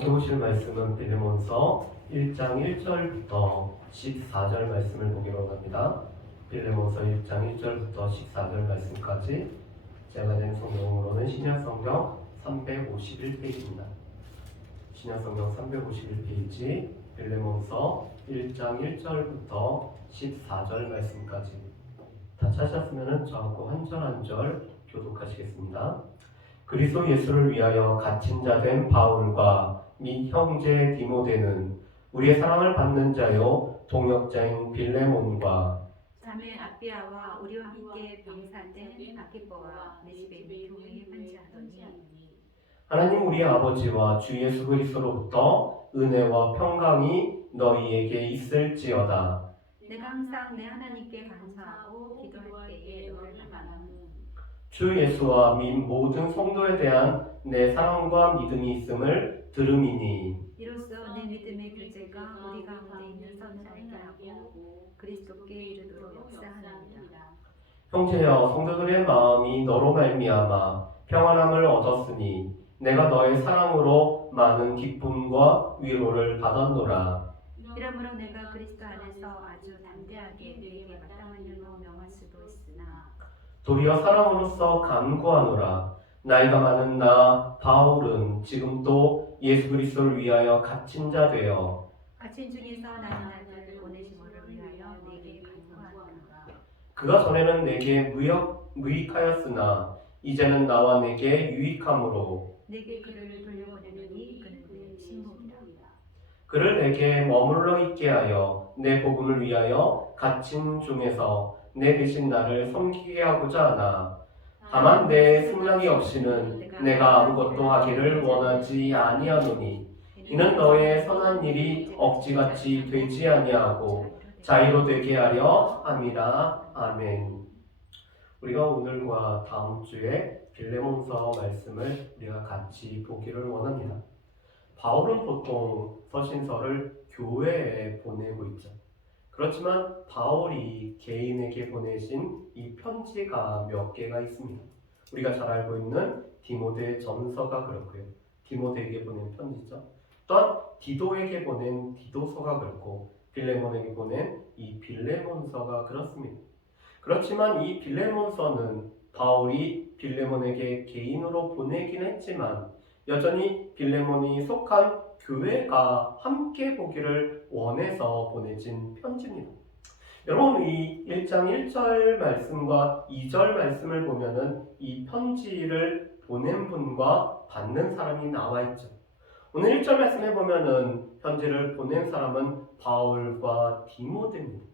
함께 보실 말씀은 빌레몬서 1장 1절부터 14절 말씀을 보기로 합니다. 빌레몬서 1장 1절부터 14절 말씀까지 제가 낸 성경으로는 신약성경 351페이지입니다. 신약성경 351페이지 빌레몬서 1장 1절부터 14절 말씀까지 다 찾으셨으면 저하고 한 절 한 절 교독하시겠습니다. 그리스도 예수를 위하여 갇힌 자 된 바울과 및 형제 디모데는 우리의 사랑을 받는 자요 동역자인 빌레몬과 자매 아비아와 우리와 함께 병사된 아키포와 내 집에 있는 교회에 편지하더니 하나님 우리 아버지와 주 예수 그리스도로부터 은혜와 평강이 너희에게 있을지어다. 내가 항상 내 하나님께 감사하고 기도할 때에 너를 만나는 주 예수와 및 모든 성도에 대한 내 사랑과 믿음이 있음을 들음이니 이로써 내 믿음의 교제가 우리 가운데 있는 선을 알게 하고 그리스도께 이르도록 역사하나이다. 형제여 성도들의 마음이 너로 말미암아 평안함을 얻었으니 내가 너의 사랑으로 많은 기쁨과 위로를 받았노라. 이러므로 내가 그리스도 안에서 아주 담대하게 너에게 마땅한 일로 명할 수도 있으나 도리어 사랑으로서 간구하노라. 나이가 많은 나 바울은 지금 또 예수 그리스도를 위하여 갇힌 자 되어 갇힌 중에서 나는 아들 오네시모를 위하여 내게 간구하노라. 그가 전에는 내게 무익하였으나 이제는 나와 내게 유익함으로 내게 그를 돌려보내니 그는 내 신복이라. 그를 내게 머물러 있게 하여 내 복음을 위하여 갇힌 중에서 내 대신 나를 섬기게 하고자 하나 다만 내 승낙이 없이는 내가 아무것도 하기를 원하지 아니하노니 이는 너의 선한 일이 억지같이 되지 아니하고 자유로 되게 하려 함이라. 아멘. 우리가 오늘과 다음 주에 빌레몬서 말씀을 우리가 같이 보기를 원합니다. 바울은 보통 서신서를 교회에 보내고 있죠. 그렇지만 바울이 개인에게 보내신 이 편지가 몇 개가 있습니다. 우리가 잘 알고 있는 디모데 전서가 그렇고요. 디모데에게 보낸 편지죠. 또한 디도에게 보낸 디도서가 그렇고 빌레몬에게 보낸 이 빌레몬서가 그렇습니다. 그렇지만 이 빌레몬서는 바울이 빌레몬에게 개인으로 보내긴 했지만 여전히 빌레몬이 속한 교회가 함께 보기를 원해서 보내진 편지입니다. 여러분 이 1장 1절 말씀과 2절 말씀을 보면은 이 편지를 보낸 분과 받는 사람이 나와 있죠. 오늘 1절 말씀에 보면은 편지를 보낸 사람은 바울과 디모데입니다.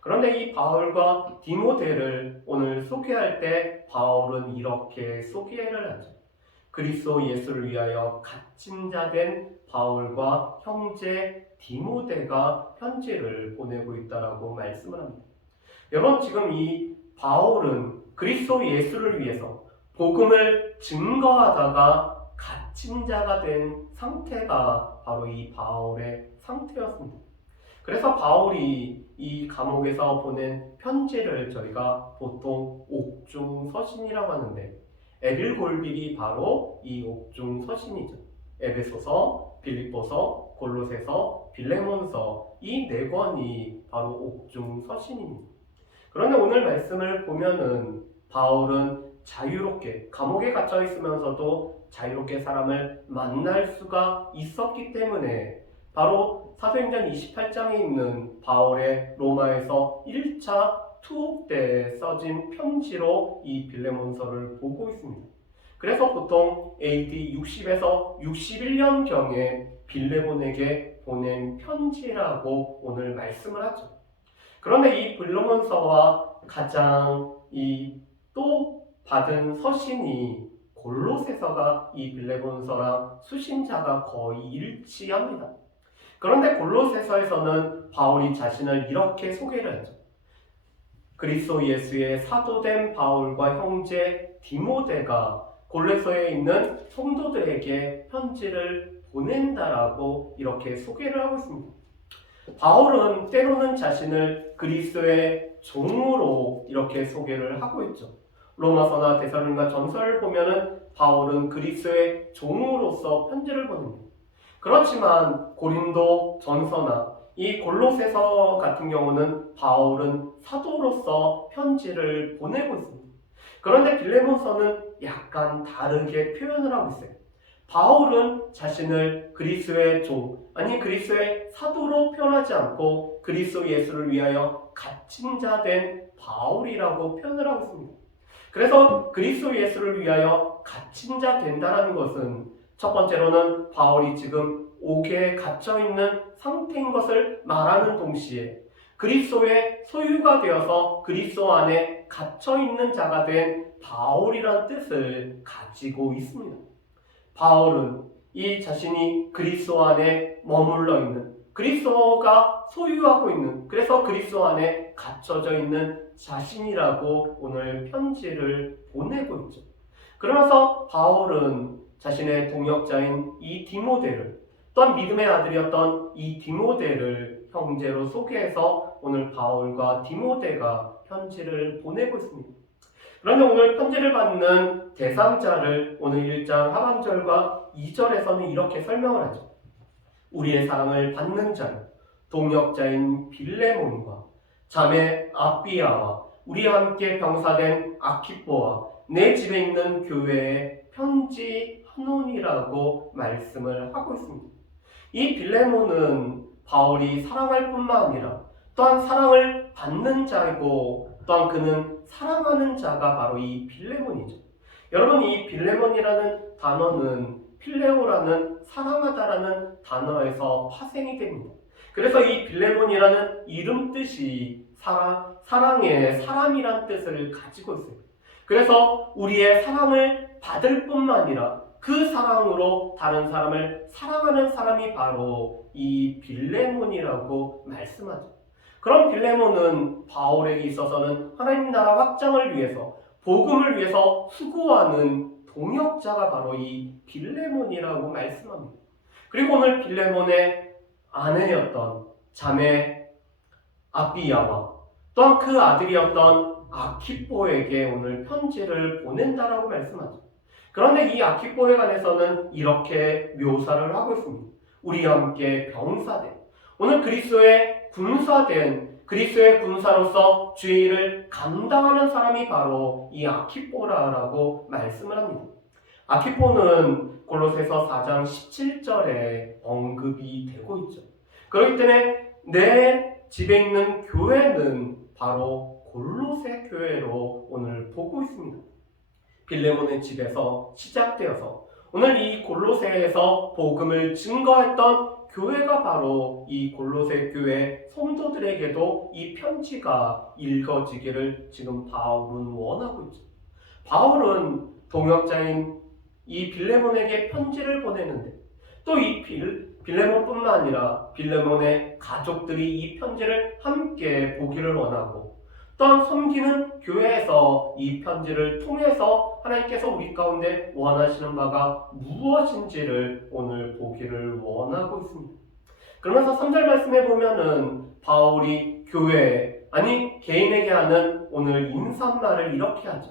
그런데 이 바울과 디모데를 오늘 소개할 때 바울은 이렇게 소개를 하죠. 그리스도 예수를 위하여 갇힌 자 된 바울과 형제 디모데가 편지를 보내고 있다라고 말씀을 합니다. 여러분 지금 이 바울은 그리스도 예수를 위해서 복음을 증거하다가 갇힌 자가 된 상태가 바로 이 바울의 상태였습니다. 그래서 바울이 이 감옥에서 보낸 편지를 저희가 보통 옥중서신이라고 하는데 에빌골빌이 바로 이 옥중서신이죠. 에베소서, 빌립보서, 골로새서, 빌레몬서 이 네 권이 바로 옥중서신입니다. 그런데 오늘 말씀을 보면은 바울은 자유롭게 감옥에 갇혀 있으면서도 자유롭게 사람을 만날 수가 있었기 때문에 바로 사도행전 28장에 있는 바울의 로마에서 1차 투옥 때 써진 편지로 이 빌레몬서를 보고 있습니다. 그래서 보통 AD 60에서 61년경에 빌레몬에게 보낸 편지라고 오늘 말씀을 하죠. 그런데 이 빌레몬서와 가장 또 받은 서신이 골로새서가 이 빌레몬서랑 수신자가 거의 일치합니다. 그런데 골로새서에서는 바울이 자신을 이렇게 소개를 하죠. 그리스도 예수의 사도된 바울과 형제 디모데가 골로새서에 있는 성도들에게 편지를 보낸다라고 이렇게 소개를 하고 있습니다. 바울은 때로는 자신을 그리스도의 종으로 이렇게 소개를 하고 있죠. 로마서나 데살로니가 전서를 보면은 바울은 그리스도의 종으로서 편지를 보냅니다. 그렇지만 고린도 전서나 이 골로새서 같은 경우는 바울은 사도로서 편지를 보내고 있습니다. 그런데 빌레몬서는 약간 다르게 표현을 하고 있어요. 바울은 자신을 그리스도의 종, 아니 그리스도의 사도로 표현하지 않고 그리스도 예수를 위하여 갇힌 자 된 바울이라고 표현을 하고 있습니다. 그래서 그리스도 예수를 위하여 갇힌 자 된다는 것은 첫 번째로는 바울이 지금 옥에 갇혀 있는 상태인 것을 말하는 동시에 그리스도의 소유가 되어서 그리스도 안에 갇혀 있는 자가 된 바울이라는 뜻을 가지고 있습니다. 바울은 이 자신이 그리스도 안에 머물러 있는, 그리스도가 소유하고 있는, 그래서 그리스도 안에 갇혀져 있는 자신이라고 오늘 편지를 보내고 있죠. 그러면서 바울은 자신의 동역자인 이 디모데를, 또한 믿음의 아들이었던 이 디모데를 형제로 소개해서 오늘 바울과 디모데가 편지를 보내고 있습니다. 그런데 오늘 편지를 받는 대상자를 오늘 1장 하반절과 2절에서는 이렇게 설명을 하죠. 우리의 사랑을 받는 자는 동역자인 빌레몬과 자매 아비아와 우리와 함께 병사된 아키뽀와 내 집에 있는 교회에 편지하노니라고 말씀을 하고 있습니다. 이 빌레몬은 바울이 사랑할 뿐만 아니라 또한 사랑을 받는 자이고 또한 그는 사랑하는 자가 바로 이 빌레몬이죠. 여러분, 이 빌레몬이라는 단어는 필레오라는 사랑하다라는 단어에서 파생이 됩니다. 그래서 이 빌레몬이라는 이름 뜻이 사랑의 사람이란 뜻을 가지고 있어요. 그래서 우리의 사랑을 받을 뿐만 아니라 그 사랑으로 다른 사람을 사랑하는 사람이 바로 이 빌레몬이라고 말씀하죠. 그럼 빌레몬은 바울에게 있어서는 하나님 나라 확장을 위해서, 복음을 위해서 수고하는 동역자가 바로 이 빌레몬이라고 말씀합니다. 그리고 오늘 빌레몬의 아내였던 자매 아비야와 또한 그 아들이었던 아키뽀에게 오늘 편지를 보낸다라고 말씀하죠. 그런데 이 아키뽀에 관해서는 이렇게 묘사를 하고 있습니다. 우리와 함께 병사된, 오늘 그리스도의 군사된, 그리스도의 군사로서 주의 일을 감당하는 사람이 바로 이 아키뽀라라고 말씀을 합니다. 아키뽀는 골로새서 4장 17절에 언급이 되고 있죠. 그렇기 때문에 내 집에 있는 교회는 바로 골로새 교회로 오늘 보고 있습니다. 빌레몬의 집에서 시작되어서 오늘 이 골로새에서 복음을 증거했던 교회가 바로 이 골로새 교회 성도들에게도 이 편지가 읽어지기를 지금 바울은 원하고 있죠. 바울은 동역자인 이 빌레몬에게 편지를 보내는데 또 이 빌레몬뿐만 아니라 빌레몬의 가족들이 이 편지를 함께 보기를 원하고 또한 섬기는 교회에서 이 편지를 통해서 하나님께서 우리 가운데 원하시는 바가 무엇인지를 오늘 보기를 원하고 있습니다. 그러면서 3절 말씀에 보면은 바울이 교회, 아니 개인에게 하는 오늘 인사말을 이렇게 하죠.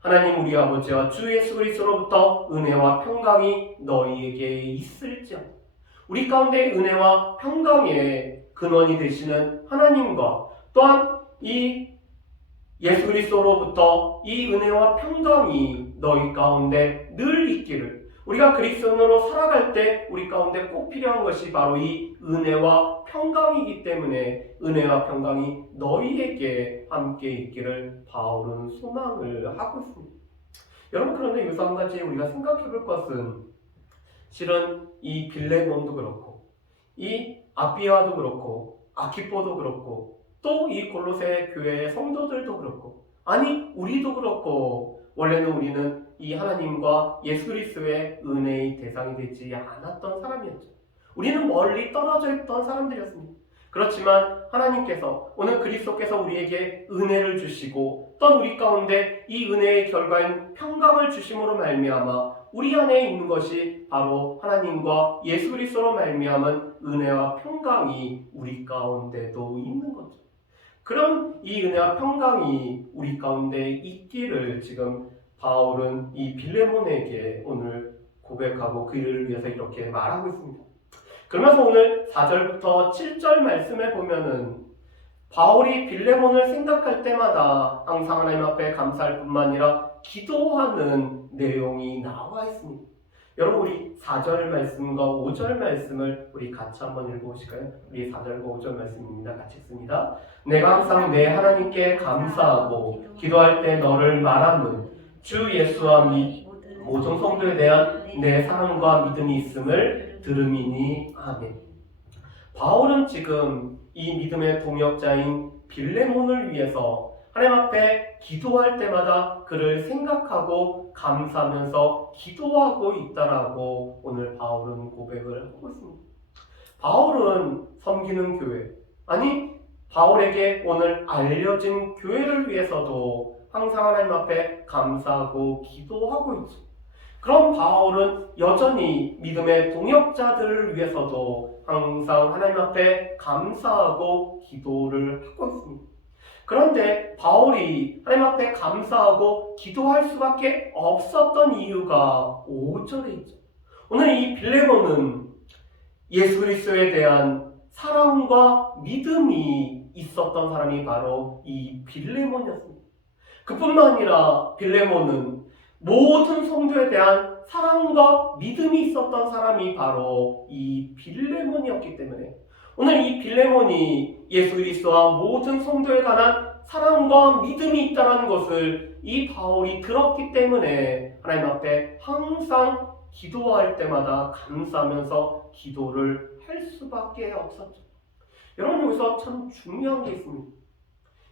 하나님 우리 아버지와 주 예수 그리스도로부터 은혜와 평강이 너희에게 있을지어다. 우리 가운데 은혜와 평강의 근원이 되시는 하나님과 또한 이 예수 그리스도로부터 이 은혜와 평강이 너희 가운데 늘 있기를, 우리가 그리스도인으로 살아갈 때 우리 가운데 꼭 필요한 것이 바로 이 은혜와 평강이기 때문에 은혜와 평강이 너희에게 함께 있기를 바울은 소망을 하고 있습니다. 여러분, 그런데 여기서 한 가지 우리가 생각해 볼 것은 실은 이 빌레몬도 그렇고 이 아비아도 그렇고 아키뽀도 그렇고 또 이 골로새 교회의 성도들도 그렇고, 아니 우리도 그렇고, 원래는 우리는 이 하나님과 예수 그리스도의 은혜의 대상이 되지 않았던 사람이었죠. 우리는 멀리 떨어져 있던 사람들이었습니다. 그렇지만 하나님께서, 오늘 그리스도께서 우리에게 은혜를 주시고 또 우리 가운데 이 은혜의 결과인 평강을 주심으로 말미암아 우리 안에 있는 것이 바로 하나님과 예수 그리스도로 말미암은 은혜와 평강이 우리 가운데도 있는 거죠. 그런 이 은혜와 평강이 우리 가운데 있기를 지금 바울은 이 빌레몬에게 오늘 고백하고 그 일을 위해서 이렇게 말하고 있습니다. 그러면서 오늘 4절부터 7절 말씀에 보면은 바울이 빌레몬을 생각할 때마다 항상 하나님 앞에 감사할 뿐만 아니라 기도하는 내용이 나와 있습니다. 여러분 우리 4절 말씀과 5절 말씀을 우리 같이 한번 읽어보실까요? 우리 4절과 5절 말씀입니다. 같이 읽습니다. 내가 항상 내 하나님께 감사하고 기도할 때 너를 말함은 주 예수와 모든 성도에 대한 내 사랑과 믿음이 있음을 들음이니 아멘. 바울은 지금 이 믿음의 동역자인 빌레몬을 위해서 하나님 앞에 기도할 때마다 그를 생각하고 감사하면서 기도하고 있다라고 오늘 바울은 고백을 하고 있습니다. 바울은 섬기는 교회, 아니 바울에게 오늘 알려진 교회를 위해서도 항상 하나님 앞에 감사하고 기도하고 있죠. 그럼 바울은 여전히 믿음의 동역자들을 위해서도 항상 하나님 앞에 감사하고 기도를 하고 있습니다. 그런데 바울이 하나님 앞에 감사하고 기도할 수밖에 없었던 이유가 5절에 있죠. 오늘 이 빌레몬은 예수 그리스도에 대한 사랑과 믿음이 있었던 사람이 바로 이 빌레몬이었습니다. 그뿐만 아니라 빌레몬은 모든 성도에 대한 사랑과 믿음이 있었던 사람이 바로 이 빌레몬이었기 때문에 오늘 이 빌레몬이 예수 그리스도와 모든 성도에 관한 사랑과 믿음이 있다는 것을 이 바울이 들었기 때문에 하나님 앞에 항상 기도할 때마다 감사하면서 기도를 할 수밖에 없었죠. 여러분 여기서 참 중요한 게 있습니다.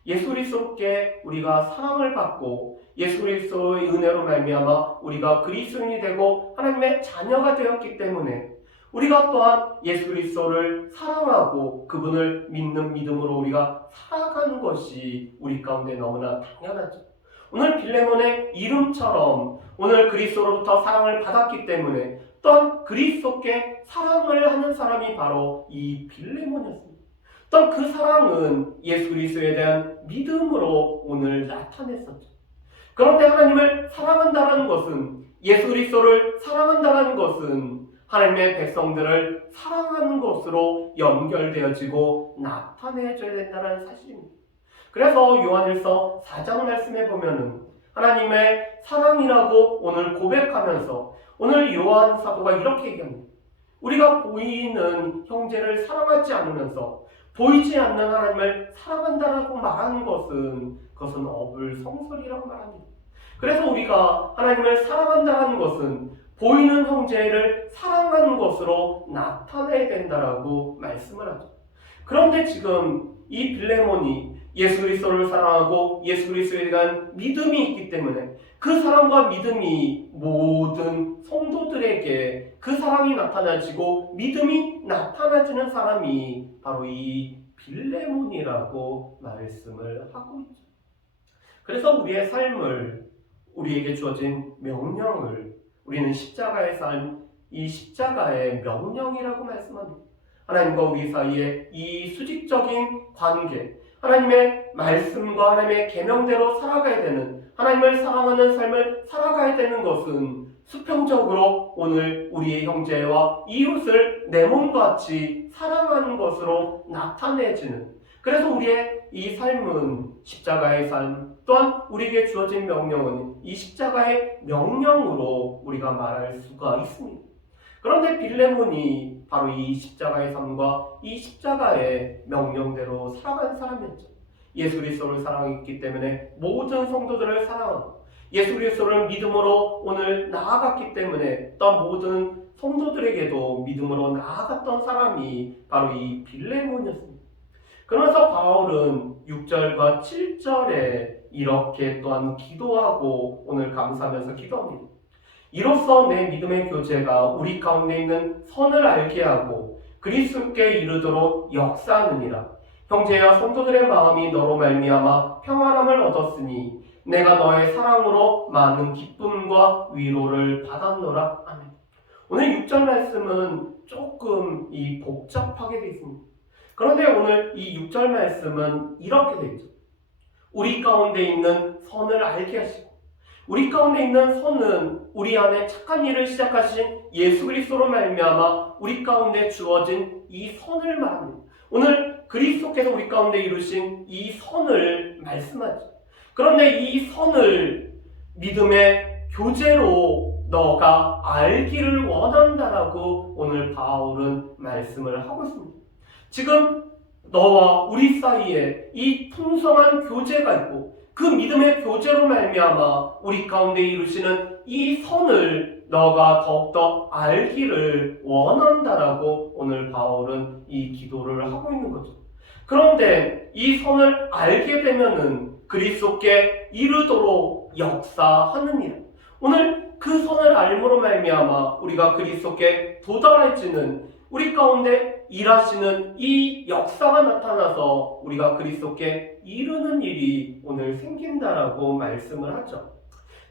예수 그리스도께 우리가 사랑을 받고 예수 그리스도의 은혜로 말미암아 우리가 그리스도인이 되고 하나님의 자녀가 되었기 때문에 우리가 또한 예수 그리스도를 사랑하고 그분을 믿는 믿음으로 우리가 살아가는 것이 우리 가운데 너무나 당연하죠. 오늘 빌레몬의 이름처럼 오늘 그리스도로부터 사랑을 받았기 때문에 또한 그리스도께 사랑을 하는 사람이 바로 이 빌레몬이었습니다. 또한 그 사랑은 예수 그리스도에 대한 믿음으로 오늘 나타냈었죠. 그런데 하나님을 사랑한다는 것은 예수 그리스도를 사랑한다는 것은 하나님의 백성들을 사랑하는 것으로 연결되어지고 나타내줘야 된다는 사실입니다. 그래서 요한일서 4장 말씀에 보면은 하나님의 사랑이라고 오늘 고백하면서 오늘 요한 사도가 이렇게 얘기합니다. 우리가 보이는 형제를 사랑하지 않으면서 보이지 않는 하나님을 사랑한다라고 말하는 것은 그것은 어불성설이라고 말합니다. 그래서 우리가 하나님을 사랑한다는 것은 보이는 형제를 사랑하는 것으로 나타내야 된다라고 말씀을 하죠. 그런데 지금 이 빌레몬이 예수 그리스도를 사랑하고 예수 그리스도에 대한 믿음이 있기 때문에 그 사랑과 믿음이 모든 성도들에게 그 사랑이 나타나지고 믿음이 나타나지는 사람이 바로 이 빌레몬이라고 말씀을 하고 있죠. 그래서 우리의 삶을 우리에게 주어진 명령을 우리는 십자가의 삶, 이 십자가의 명령이라고 말씀합니다. 하나님과 우리 사이의 이 수직적인 관계, 하나님의 말씀과 하나님의 계명대로 살아가야 되는, 하나님을 사랑하는 삶을 살아가야 되는 것은 수평적으로 오늘 우리의 형제와 이웃을 내 몸과 같이 사랑하는 것으로 나타내지는, 그래서 우리의 이 삶은 십자가의 삶, 또한 우리에게 주어진 명령은 이 십자가의 명령으로 우리가 말할 수가 있습니다. 그런데 빌레몬이 바로 이 십자가의 삶과 이 십자가의 명령대로 살아간 사람이었죠. 예수 그리스도를 사랑했기 때문에 모든 성도들을 사랑하고 예수 그리스도를 믿음으로 오늘 나아갔기 때문에 또 모든 성도들에게도 믿음으로 나아갔던 사람이 바로 이 빌레몬이었습니다. 그러면서 바울은 6절과 7절에 이렇게 또한 기도하고 오늘 감사하면서 기도합니다. 이로써 내 믿음의 교제가 우리 가운데 있는 선을 알게 하고 그리스도께 이르도록 역사하느니라. 형제야 성도들의 마음이 너로 말미암아 평안함을 얻었으니 내가 너의 사랑으로 많은 기쁨과 위로를 받았노라. 아멘. 오늘 6절 말씀은 조금 복잡하게 되어 있습니다. 그런데 오늘 이 6절 말씀은 이렇게 되어 있죠. 우리 가운데 있는 선을 알게 하시고 우리 가운데 있는 선은 우리 안에 착한 일을 시작하신 예수 그리스도로 말미암아 우리 가운데 주어진 이 선을 말합니다. 오늘 그리스도께서 우리 가운데 이루신 이 선을 말씀하죠. 그런데 이 선을 믿음의 교제로 너가 알기를 원한다라고 오늘 바울은 말씀을 하고 있습니다. 지금 너와 우리 사이에 이 풍성한 교제가 있고 그 믿음의 교제로 말미암아 우리 가운데 이루시는 이 선을 너가 더욱더 알기를 원한다라고 오늘 바울은 이 기도를 하고 있는 거죠. 그런데 이 선을 알게 되면은 그리스도께 이르도록 역사하는 일. 오늘 그 선을 알므로 말미암아 우리가 그리스도께 도달할지는 우리 가운데 일하시는 이 역사가 나타나서 우리가 그리스도께 이르는 일이 오늘 생긴다라고 말씀을 하죠.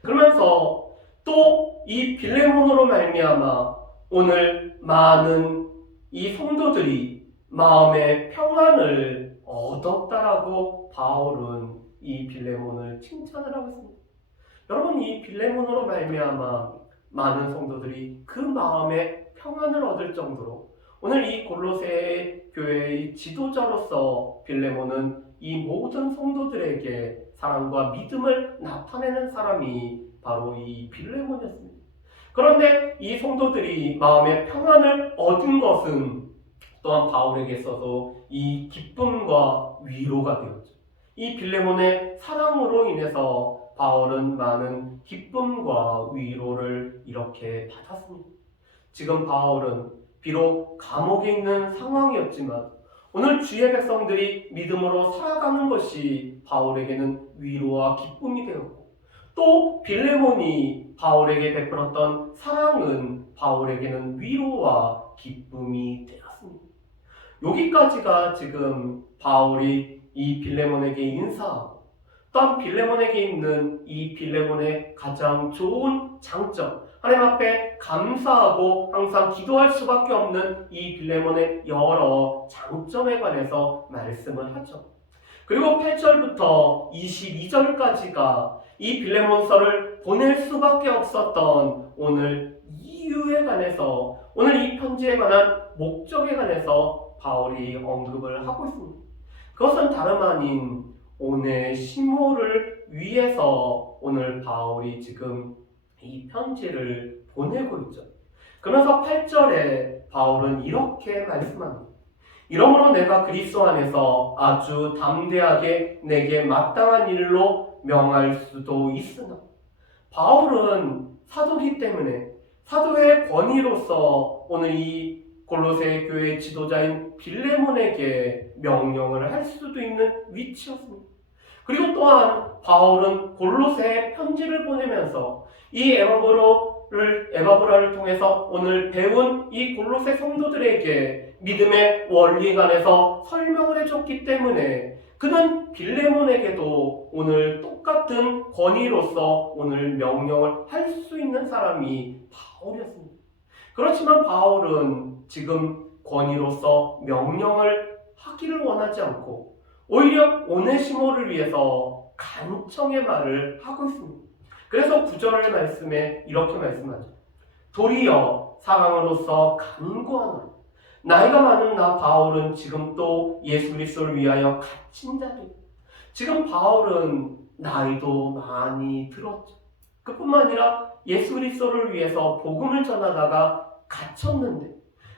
그러면서 또 이 빌레몬으로 말미암아 오늘 많은 이 성도들이 마음의 평안을 얻었다라고 바울은 이 빌레몬을 칭찬을 하고 있습니다. 여러분, 이 빌레몬으로 말미암아 많은 성도들이 그 마음의 평안을 얻을 정도로 오늘 이 골로새 교회의 지도자로서 빌레몬은 이 모든 성도들에게 사랑과 믿음을 나타내는 사람이 바로 이 빌레몬이었습니다. 그런데 이 성도들이 마음의 평안을 얻은 것은 또한 바울에게 있어서 이 기쁨과 위로가 되었죠. 이 빌레몬의 사랑으로 인해서 바울은 많은 기쁨과 위로를 이렇게 받았습니다. 지금 바울은 비록 감옥에 있는 상황이었지만 오늘 주의 백성들이 믿음으로 살아가는 것이 바울에게는 위로와 기쁨이 되었고 또 빌레몬이 바울에게 베풀었던 사랑은 바울에게는 위로와 기쁨이 되었습니다. 여기까지가 지금 바울이 이 빌레몬에게 인사하고 또한 빌레몬에게 있는 이 빌레몬의 가장 좋은 장점, 하나님 앞에 감사하고 항상 기도할 수밖에 없는 이 빌레몬의 여러 장점에 관해서 말씀을 하죠. 그리고 8절부터 22절까지가 이 빌레몬서를 보낼 수밖에 없었던 오늘 이유에 관해서 오늘 이 편지에 관한 목적에 관해서 바울이 언급을 하고 있습니다. 그것은 다름 아닌 오네시모를 위해서 오늘 바울이 지금 이 편지를 보내고 있죠. 그러면서 8절에 바울은 이렇게 말씀합니다. 이러므로 내가 그리스도 안에서 아주 담대하게 내게 마땅한 일로 명할 수도 있으나 바울은 사도기 때문에 사도의 권위로서 오늘 이 골로새 교회 지도자인 빌레몬에게 명령을 할 수도 있는 위치였습니다. 그리고 또한 바울은 골로새에 편지를 보내면서 이 에바브라를 통해서 오늘 배운 이 골로새 성도들에게 믿음의 원리 관해서 설명을 해줬기 때문에 그는 빌레몬에게도 오늘 똑같은 권위로서 오늘 명령을 할 수 있는 사람이 바울이었습니다. 그렇지만 바울은 지금 권위로서 명령을 하기를 원하지 않고 오히려 오네시모를 위해서 간청의 말을 하고 있습니다. 그래서 9절 말씀에 이렇게 말씀하죠. 도리어 사랑으로서 간구하노라. 나이가 많은 나 바울은 지금 또 예수 그리스도를 위하여 갇힌 자들. 지금 바울은 나이도 많이 들었죠. 그뿐만 아니라 예수 그리스도를 위해서 복음을 전하다가 갇혔는데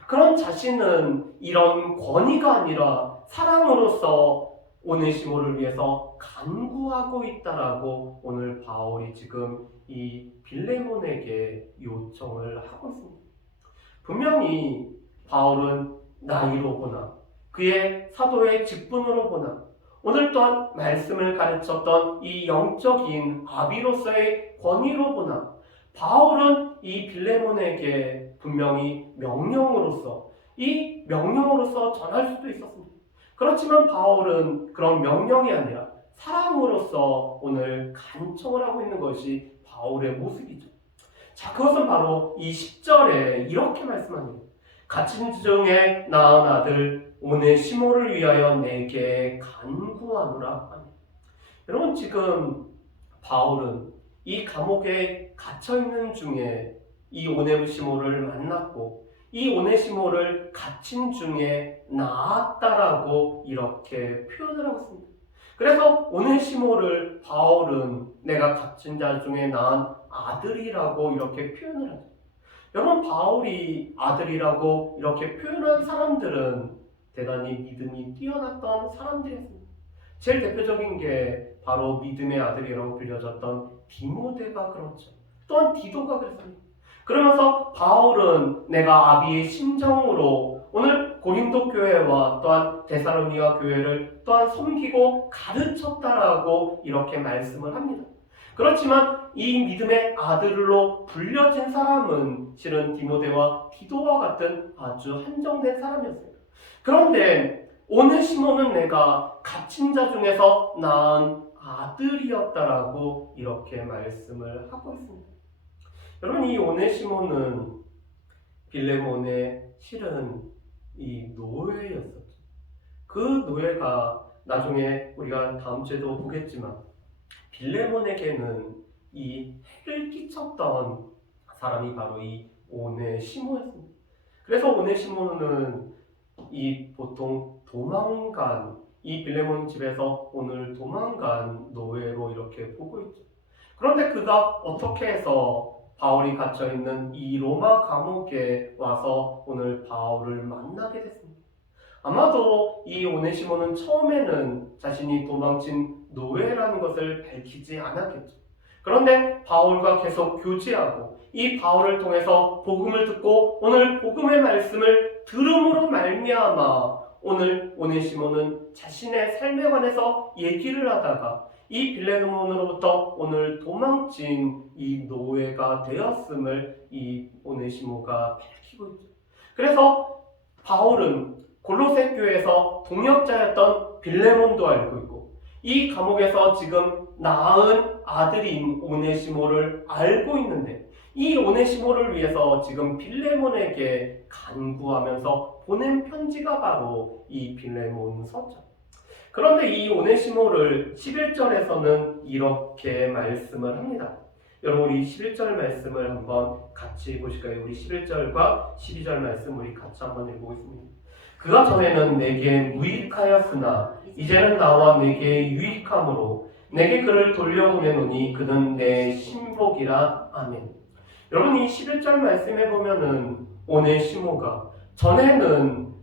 그런 자신은 이런 권위가 아니라 사랑으로서 오네시모를 위해서 간구하고 있다라고 오늘 바울이 지금 이 빌레몬에게 요청을 하고 있습니다. 분명히 바울은 나이로 보나 그의 사도의 직분으로 보나 오늘 또한 말씀을 가르쳤던 이 영적인 아비로서의 권위로 보나 바울은 이 빌레몬에게 분명히 명령으로서 전할 수도 있었습니다. 그렇지만 바울은 그런 명령이 아니라 사랑으로서 오늘 간청을 하고 있는 것이 바울의 모습이죠. 자, 그것은 바로 이 10절에 이렇게 말씀합니다. 갇힌 중에 낳은 아들 오네시모를 위하여 내게 간구하노라. 여러분, 지금 바울은 이 감옥에 갇혀있는 중에 이 오네시모를 만났고 이 오네시모를 갇힌 중에 낳았다라고 이렇게 표현을 하고 있습니다. 그래서 오네시모를 바울은 내가 갇힌 자 중에 낳은 아들이라고 이렇게 표현을 하죠. 여러분, 바울이 아들이라고 이렇게 표현한 사람들은 대단히 믿음이 뛰어났던 사람들이었습니다. 제일 대표적인 게 바로 믿음의 아들이라고 불려졌던 디모데가 그렇죠. 또한 디도가 그랬습니다. 그러면서 바울은 내가 아비의 심정으로 오늘 고린도 교회와 또한 데살로니가 교회를 또한 섬기고 가르쳤다라고 이렇게 말씀을 합니다. 그렇지만 이 믿음의 아들로 불려진 사람은 실은 디모데와 디도와 같은 아주 한정된 사람이었습니다. 그런데 오네시모는 내가 갇힌 자 중에서 낳은 아들이었다라고 이렇게 말씀을 하고 있습니다. 여러분, 이 오네시모는 빌레몬의 실은 이 노예였었죠. 그 노예가 나중에 우리가 다음 주에도 보겠지만 빌레몬에게는 이 해를 끼쳤던 사람이 바로 이 오네시모였습니다. 그래서 오네시모는 이 보통 도망간 이 빌레몬 집에서 오늘 도망간 노예로 이렇게 보고 있죠. 그런데 그가 어떻게 해서 바울이 갇혀있는 이 로마 감옥에 와서 오늘 바울을 만나게 됐습니다. 아마도 이 오네시모는 처음에는 자신이 도망친 노예라는 것을 밝히지 않았겠죠. 그런데 바울과 계속 교제하고 이 바울을 통해서 복음을 듣고 오늘 복음의 말씀을 들음으로 말미암아 오늘 오네시모는 자신의 삶에 관해서 얘기를 하다가 이 빌레몬으로부터 오늘 도망친 이 노예가 되었음을 이 오네시모가 밝히고 있죠. 그래서 바울은 골로새 교회에서 동역자였던 빌레몬도 알고 있고 이 감옥에서 지금 낳은 아들인 오네시모를 알고 있는데 이 오네시모를 위해서 지금 빌레몬에게 간구하면서 보낸 편지가 바로 이 빌레몬서죠. 그런데 이 오네시모를 11절에서는 이렇게 말씀을 합니다. 여러분, 우리 11절 말씀을 한번 같이 보실까요? 우리 11절과 12절 말씀 우리 같이 한번 읽어보겠습니다. 그가 전에는 내게 무익하였으나 이제는 나와 내게 유익함으로 내게 그를 돌려보내노니 그는 내 신복이라. 아멘. 여러분, 이 11절 말씀에 보면은 오네시모가 전에는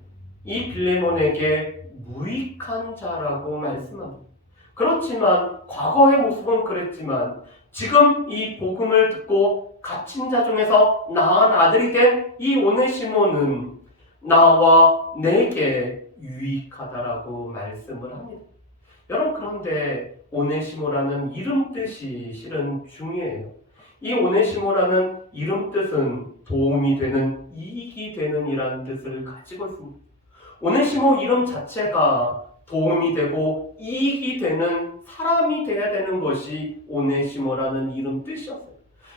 이 빌레몬에게 무익한 자라고 말씀합니다. 그렇지만 과거의 모습은 그랬지만 지금 이 복음을 듣고 갇힌 자 중에서 낳은 아들이 된 이 오네시모는 나와 내게 유익하다라고 말씀을 합니다. 여러분, 그런데 오네시모라는 이름 뜻이 실은 중요해요. 이 오네시모라는 이름 뜻은 도움이 되는, 이익이 되는 이라는 뜻을 가지고 있습니다. 오네시모 이름 자체가 도움이 되고 이익이 되는 사람이 되어야 되는 것이 오네시모라는 이름 뜻이었어요.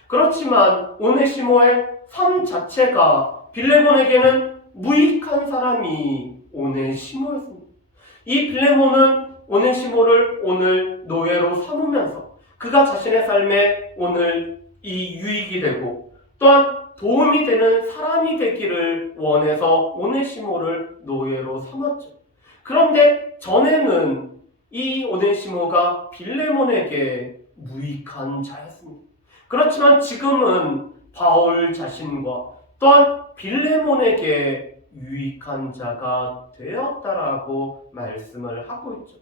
그렇지만 오네시모의 삶 자체가 빌레몬에게는 무익한 사람이 오네시모였습니다. 이 빌레몬은 오네시모를 오늘 노예로 삼으면서 그가 자신의 삶에 오늘 이 유익이 되고 또한 도움이 되는 사람이 되기를 원해서 오네시모를 노예로 삼았죠. 그런데 전에는 이 오네시모가 빌레몬에게 무익한 자였습니다. 그렇지만 지금은 바울 자신과 또한 빌레몬에게 유익한 자가 되었다라고 말씀을 하고 있죠.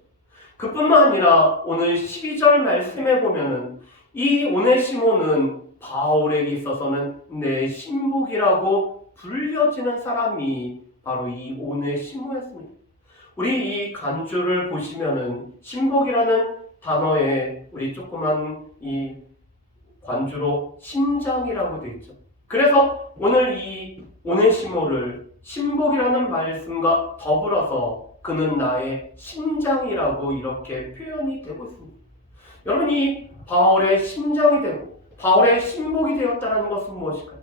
그뿐만 아니라 오늘 12절 말씀에 보면은 이 오네시모는 바울에게 있어서는 내 신복이라고 불려지는 사람이 바로 이 오네시모였습니다. 우리 이 간주를 보시면은 신복이라는 단어에 우리 조그만 이 관주로 심장이라고 되어 있죠. 그래서 오늘 이 오네시모를 신복이라는 말씀과 더불어서 그는 나의 심장이라고 이렇게 표현이 되고 있습니다. 여러분, 이 바울의 심장이 되고 바울의 신복이 되었다는 것은 무엇일까요?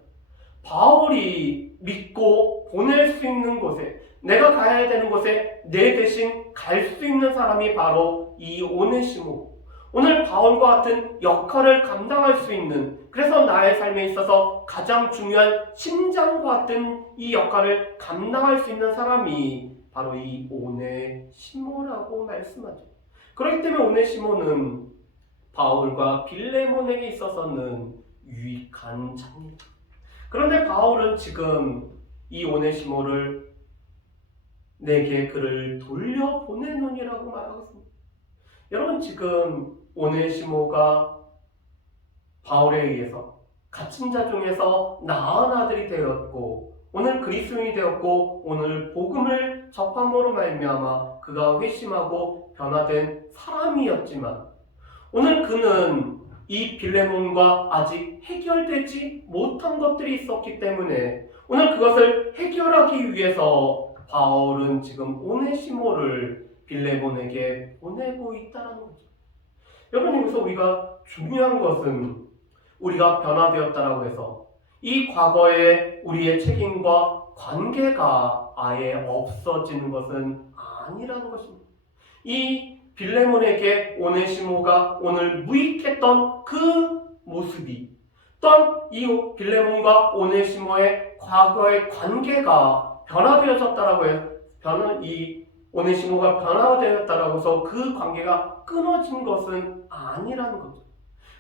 바울이 믿고 보낼 수 있는 곳에, 내가 가야 되는 곳에 내 대신 갈 수 있는 사람이 바로 이 오네시모. 오늘 바울과 같은 역할을 감당할 수 있는, 그래서 나의 삶에 있어서 가장 중요한 심장과 같은 이 역할을 감당할 수 있는 사람이 바로 이 오네시모라고 말씀하죠. 그렇기 때문에 오네시모는 바울과 빌레몬에게 있어서는 유익한 자입니다. 그런데 바울은 지금 이 오네시모를 내게 그를 돌려보내노니라고 말하고 있습니다. 여러분, 지금 오네시모가 바울에 의해서 갇힌 자 중에서 나은 아들이 되었고, 오늘 그리스도인이 되었고, 오늘 복음을 접함으로 말미암아 그가 회심하고 변화된 사람이었지만, 오늘 그는 이 빌레몬과 아직 해결되지 못한 것들이 있었기 때문에 오늘 그것을 해결하기 위해서 바울은 지금 오네시모를 빌레몬에게 보내고 있다는 거죠. 여러분, 여기서 우리가 중요한 것은 우리가 변화되었다라고 해서 이 과거의 우리의 책임과 관계가 아예 없어지는 것은 아니라는 것입니다. 이 빌레몬에게 오네시모가 오늘 무익했던 그 모습이, 또한 이 빌레몬과 오네시모의 과거의 관계가 변화되어졌다라고 해서 이 오네시모가 변화되었다라고 해서 그 관계가 끊어진 것은 아니라는 거죠.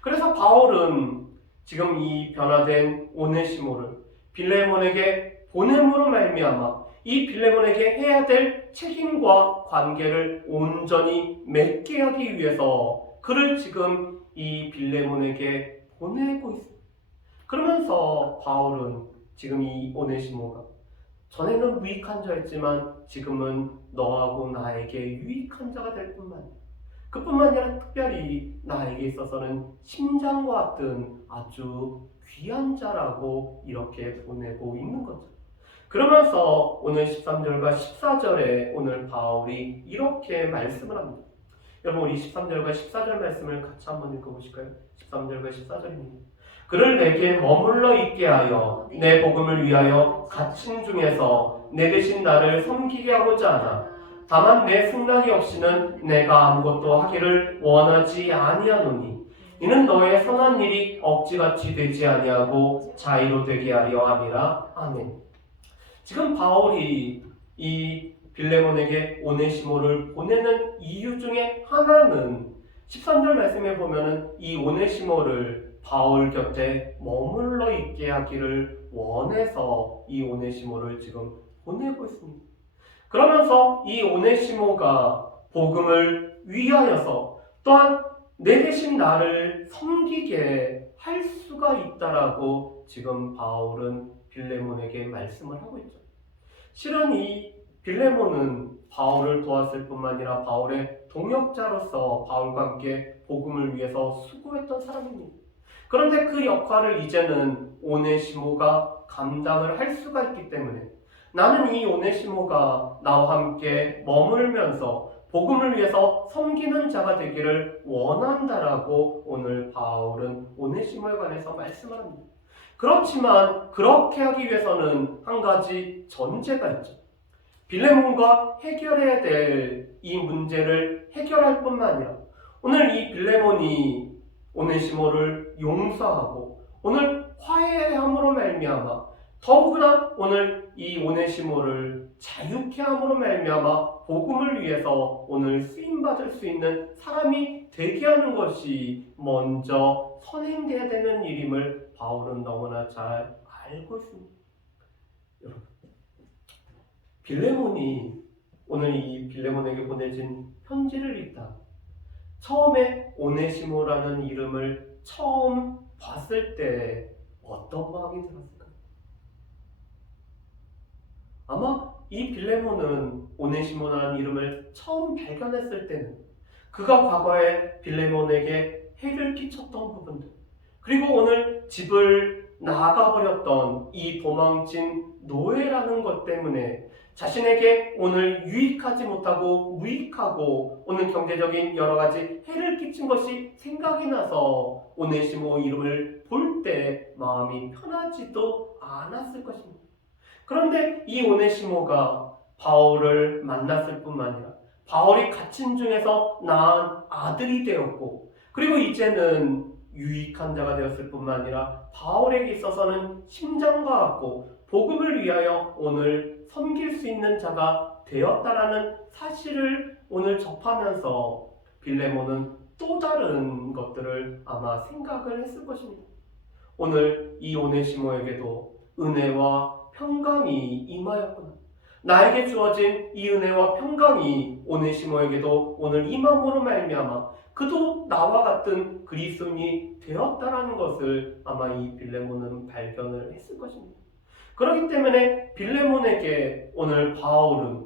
그래서 바울은 지금 이 변화된 오네시모를 빌레몬에게 보냄으로 말미암아 이 빌레몬에게 해야 될 책임과 관계를 온전히 맺게 하기 위해서 그를 지금 이 빌레몬에게 보내고 있습니다. 그러면서 바울은 지금 이 오네시모가 전에는 무익한 자였지만 지금은 너하고 나에게 유익한 자가 될 뿐만 아니라, 그뿐만 아니라 특별히 나에게 있어서는 심장과 같은 아주 귀한 자라고 이렇게 보내고 있는 거죠. 그러면서 오늘 13절과 14절에 오늘 바울이 이렇게 말씀을 합니다. 여러분, 우리 13절과 14절 말씀을 같이 한번 읽어보실까요? 13절과 14절입니다. 그를 내게 머물러 있게 하여 내 복음을 위하여 갇힌 중에서 내 대신 나를 섬기게 하고자 하나, 다만 내 승낙이 없이는 내가 아무것도 하기를 원하지 아니하노니 이는 너의 선한 일이 억지같이 되지 아니하고 자의로 되게 하려 함이라. 아멘. 지금 바울이 이 빌레몬에게 오네시모를 보내는 이유 중에 하나는 13절 말씀에 보면은 이 오네시모를 바울 곁에 머물러 있게 하기를 원해서 이 오네시모를 지금 보내고 있습니다. 그러면서 이 오네시모가 복음을 위하여서 또한 내 대신 나를 섬기게 할 수가 있다라고 지금 바울은 빌레몬에게 말씀을 하고 있죠. 실은 이 빌레몬은 바울을 도왔을 뿐만 아니라 바울의 동역자로서 바울과 함께 복음을 위해서 수고했던 사람입니다. 그런데 그 역할을 이제는 오네시모가 감당을 할 수가 있기 때문에 나는 이 오네시모가 나와 함께 머물면서 복음을 위해서 섬기는 자가 되기를 원한다라고 오늘 바울은 오네시모에 관해서 말씀을 합니다. 그렇지만 그렇게 하기 위해서는 한 가지 전제가 있죠. 빌레몬과 해결해야 될 이 문제를 해결할 뿐만 아니라 오늘 이 빌레몬이 오네시모를 용서하고 오늘 화해함으로 말미암아 더욱이나 오늘 이 오네시모를 자유케 함으로 말미암아 복음을 위해서 오늘 쓰임받을 수 있는 사람이 되게 하는 것이 먼저 선행돼야 되는 일임을 바울은 너무나 잘 알고 있습니다. 여러분, 빌레몬이 오늘 이 빌레몬에게 보내진 편지를 읽다 처음에 오네시모라는 이름을 처음 봤을 때 어떤 마음이 들었을까요? 아마 이 빌레몬은 오네시모라는 이름을 처음 발견했을 때는 그가 과거에 빌레몬에게 해를 끼쳤던 부분들, 그리고 오늘 집을 나가버렸던 이 도망친 노예라는 것 때문에 자신에게 오늘 유익하지 못하고 무익하고 오늘 경제적인 여러 가지 해를 끼친 것이 생각이 나서 오네시모 이름을 볼 때 마음이 편하지도 않았을 것입니다. 그런데 이 오네시모가 바울을 만났을 뿐만 아니라 바울이 갇힌 중에서 낳은 아들이 되었고 그리고 이제는 유익한 자가 되었을 뿐만 아니라 바울에게 있어서는 심장과 같고 복음을 위하여 오늘 섬길 수 있는 자가 되었다라는 사실을 오늘 접하면서 빌레몬은 또 다른 것들을 아마 생각을 했을 것입니다. 오늘 이 오네시모에게도 은혜와 평강이 임하였구나. 나에게 주어진 이 은혜와 평강이 오네시모에게도 오늘 임함으로 말미암아 그도 나와 같은 그리스도인이 되었다라는 것을 아마 이 빌레몬은 발견을 했을 것입니다. 그렇기 때문에 빌레몬에게 오늘 바울은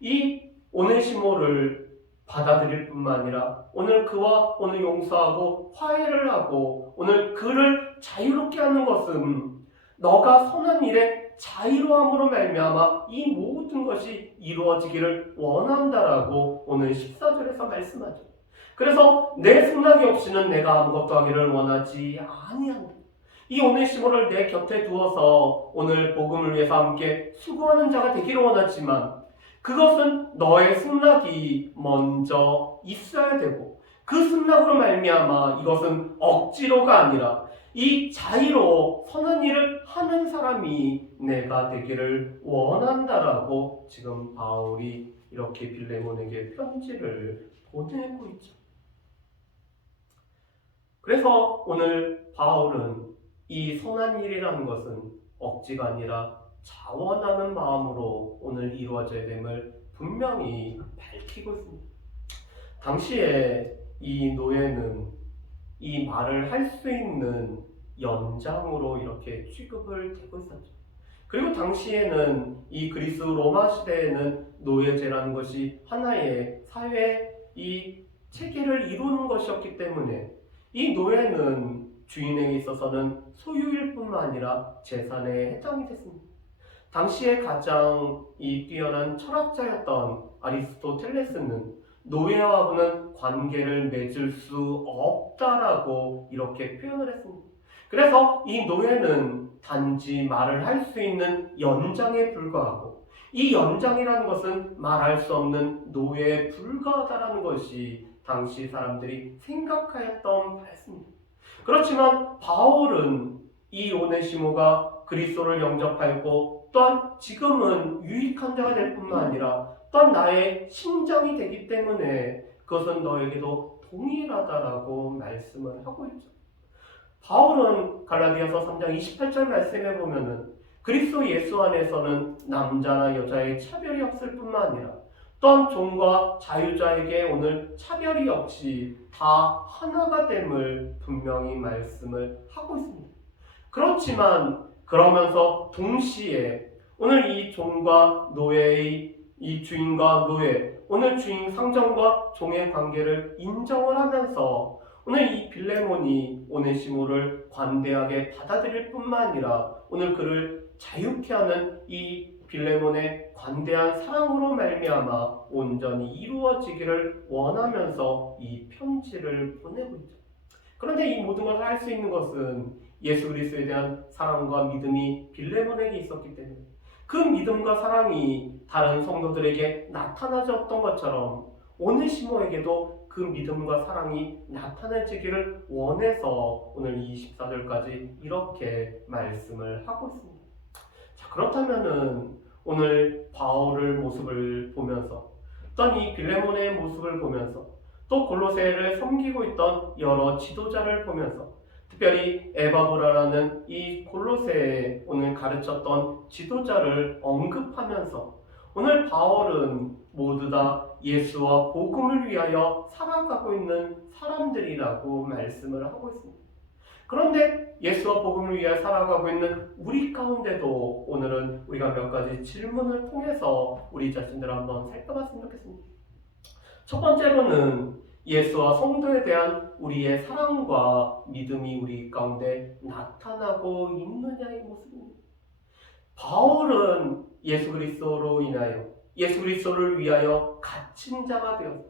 이 오네시모를 받아들일 뿐만 아니라 오늘 그와 오늘 용서하고 화해를 하고 오늘 그를 자유롭게 하는 것은 너가 선한 일에 자유로움으로 말미암아 이 모든 것이 이루어지기를 원한다라고 오늘 14절에서 말씀하죠. 그래서 내 승낙이 없이는 내가 아무것도 하기를 원하지 아니한다. 이 오네시모를 내 곁에 두어서 오늘 복음을 위해서 함께 수고하는 자가 되기를 원하지만 그것은 너의 승낙이 먼저 있어야 되고 그 승낙으로 말미암아 이것은 억지로가 아니라 이 자유로 선한 일을 하는 사람이 내가 되기를 원한다라고 지금 바울이 이렇게 빌레몬에게 편지를 보내고 있죠. 그래서 오늘 바울은 이 선한 일이라는 것은 억지가 아니라 자원하는 마음으로 오늘 이루어져야 됨을 분명히 밝히고 있습니다. 당시에 이 노예는 이 말을 할 수 있는 연장으로 이렇게 취급을 되고 있었죠. 그리고 당시에는 이 그리스 로마 시대에는 노예제라는 것이 하나의 사회 이 체계를 이루는 것이었기 때문에 이 노예는 주인에게 있어서는 소유일 뿐만 아니라 재산에 해당이 됐습니다. 당시에 가장 이 뛰어난 철학자였던 아리스토텔레스는 노예와는 관계를 맺을 수 없다라고 이렇게 표현을 했습니다. 그래서 이 노예는 단지 말을 할 수 있는 연장에 불과하고 이 연장이라는 것은 말할 수 없는 노예에 불과하다라는 것이 당시 사람들이 생각하였던 바였습니다. 그렇지만 바울은 이 오네시모가 그리스도를 영접하였고 또한 지금은 유익한 자가 될 뿐만 아니라 또한 나의 심장이 되기 때문에 그것은 너에게도 동일하다라고 말씀을 하고 있죠. 바울은 갈라디아서 3장 28절 말씀에 보면은 그리스도 예수 안에서는 남자나 여자의 차별이 없을 뿐만 아니라 또한 종과 자유자에게 오늘 차별이 없이 다 하나가 됨을 분명히 말씀을 하고 있습니다. 그렇지만 그러면서 동시에 오늘 이 종과 노예의 이 주인과 노예, 오늘 주인 상정과 종의 관계를 인정을 하면서 오늘 이 빌레몬이 오네시모를 관대하게 받아들일 뿐만 아니라 오늘 그를 자유케 하는 이 빌레몬의 관대한 사랑으로 말미암아 온전히 이루어지기를 원하면서 이 편지를 보내고 있죠. 그런데 이 모든 것을 할 수 있는 것은 예수 그리스도에 대한 사랑과 믿음이 빌레몬에게 있었기 때문에 그 믿음과 사랑이 다른 성도들에게 나타나졌던 것처럼 오네시모에게도 그 믿음과 사랑이 나타나지기를 원해서 오늘 24절까지 이렇게 말씀을 하고 있습니다. 자, 그렇다면은 오늘 바울의 모습을 보면서 또한 이 빌레몬의 모습을 보면서 또 골로새를 섬기고 있던 여러 지도자를 보면서 특별히 에바브라라는 이 골로새에 오늘 가르쳤던 지도자를 언급하면서 오늘 바울은 모두 다 예수와 복음을 위하여 살아가고 있는 사람들이라고 말씀을 하고 있습니다. 그런데 예수와 복음을 위하여 살아가고 있는 우리 가운데도 오늘은 우리가 몇 가지 질문을 통해서 우리 자신들을 한번 살펴봤으면 좋겠습니다. 첫 번째로는 예수와 성도에 대한 우리의 사랑과 믿음이 우리 가운데 나타나고 있느냐의 모습입니다. 바울은 예수 그리스도로 인하여 예수 그리스도를 위하여 갇힌 자가 되어서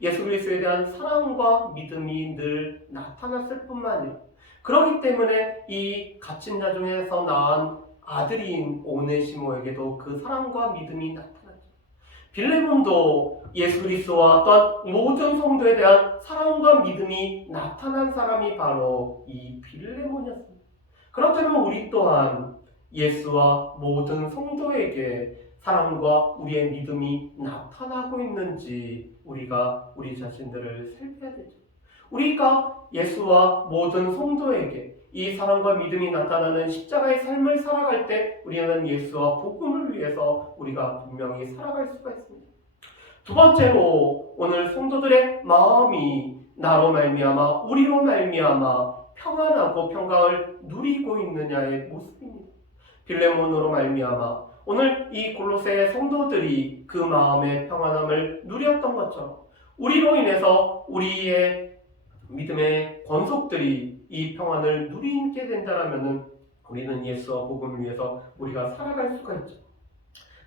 예수 그리스도에 대한 사랑과 믿음이 늘 나타났을 뿐만 아니라 그렇기 때문에 이 갇힌 자 중에서 낳은 아들인 오네시모에게도 그 사랑과 믿음이 나타났죠. 빌레몬도 예수 그리스도와 또한 모든 성도에 대한 사랑과 믿음이 나타난 사람이 바로 이 빌레몬이었습니다. 그렇다면 우리 또한 예수와 모든 성도에게 사랑과 우리의 믿음이 나타나고 있는지 우리가 우리 자신들을 살펴야 되죠. 우리가 예수와 모든 성도에게 이 사랑과 믿음이 나타나는 십자가의 삶을 살아갈 때 우리는 예수와 복음을 위해서 우리가 분명히 살아갈 수가 있습니다. 두 번째로 오늘 성도들의 마음이 나로 말미암아 우리로 말미암아 평안하고 평강을 누리고 있느냐의 모습입니다. 빌레몬으로 말미암아 오늘 이 골로새 성도들이 그 마음의 평안함을 누렸던 것처럼 우리로 인해서 우리의 믿음의 권속들이 이 평안을 누리게 된다면 우리는 예수와 복음을 위해서 우리가 살아갈 수가 있죠.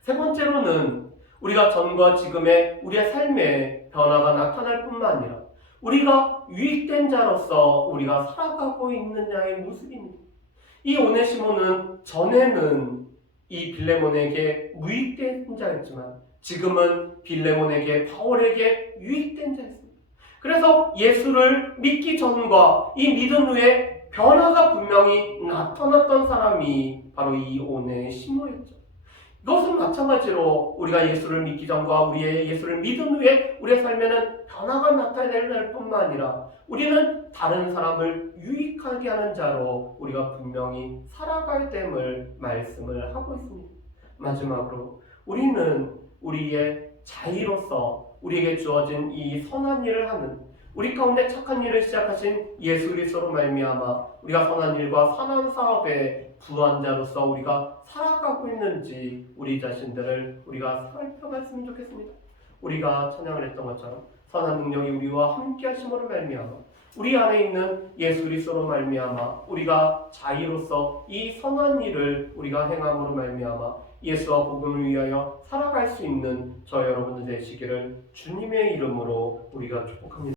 세 번째로는 우리가 전과 지금의 우리의 삶의 변화가 나타날 뿐만 아니라 우리가 유익된 자로서 우리가 살아가고 있느냐의 모습입니다. 이 오네시모는 전에는 이 빌레몬에게 무익된 자였지만 지금은 빌레몬에게 바울에게 유익된 자였습니다. 그래서 예수를 믿기 전과 이 믿은 후에 변화가 분명히 나타났던 사람이 바로 이 오네시모였죠. 이것은 마찬가지로 우리가 예수를 믿기 전과 우리의 예수를 믿은 후에 우리의 삶에는 변화가 나타날 뿐만 아니라 우리는 다른 사람을 유익하게 하는 자로 우리가 분명히 살아갈 됨을 말씀을 하고 있습니다. 마지막으로 우리는 우리의 자의로서 우리에게 주어진 이 선한 일을 하는 우리 가운데 착한 일을 시작하신 예수 그리스도로 말미암아 우리가 선한 일과 선한 사업에 부한 자로서 우리가 살아가고 있는지 우리 자신들을 우리가 살펴봤으면 좋겠습니다. 우리가 찬양을 했던 것처럼 선한 능력이 우리와 함께 하심으로 말미암아 우리 안에 있는 예수 그리스도로 말미암아 우리가 자의로서 이 선한 일을 우리가 행함으로 말미암아 예수와 복음을 위하여 살아갈 수 있는 저 여러분들 되시기를 주님의 이름으로 우리가 축복합니다.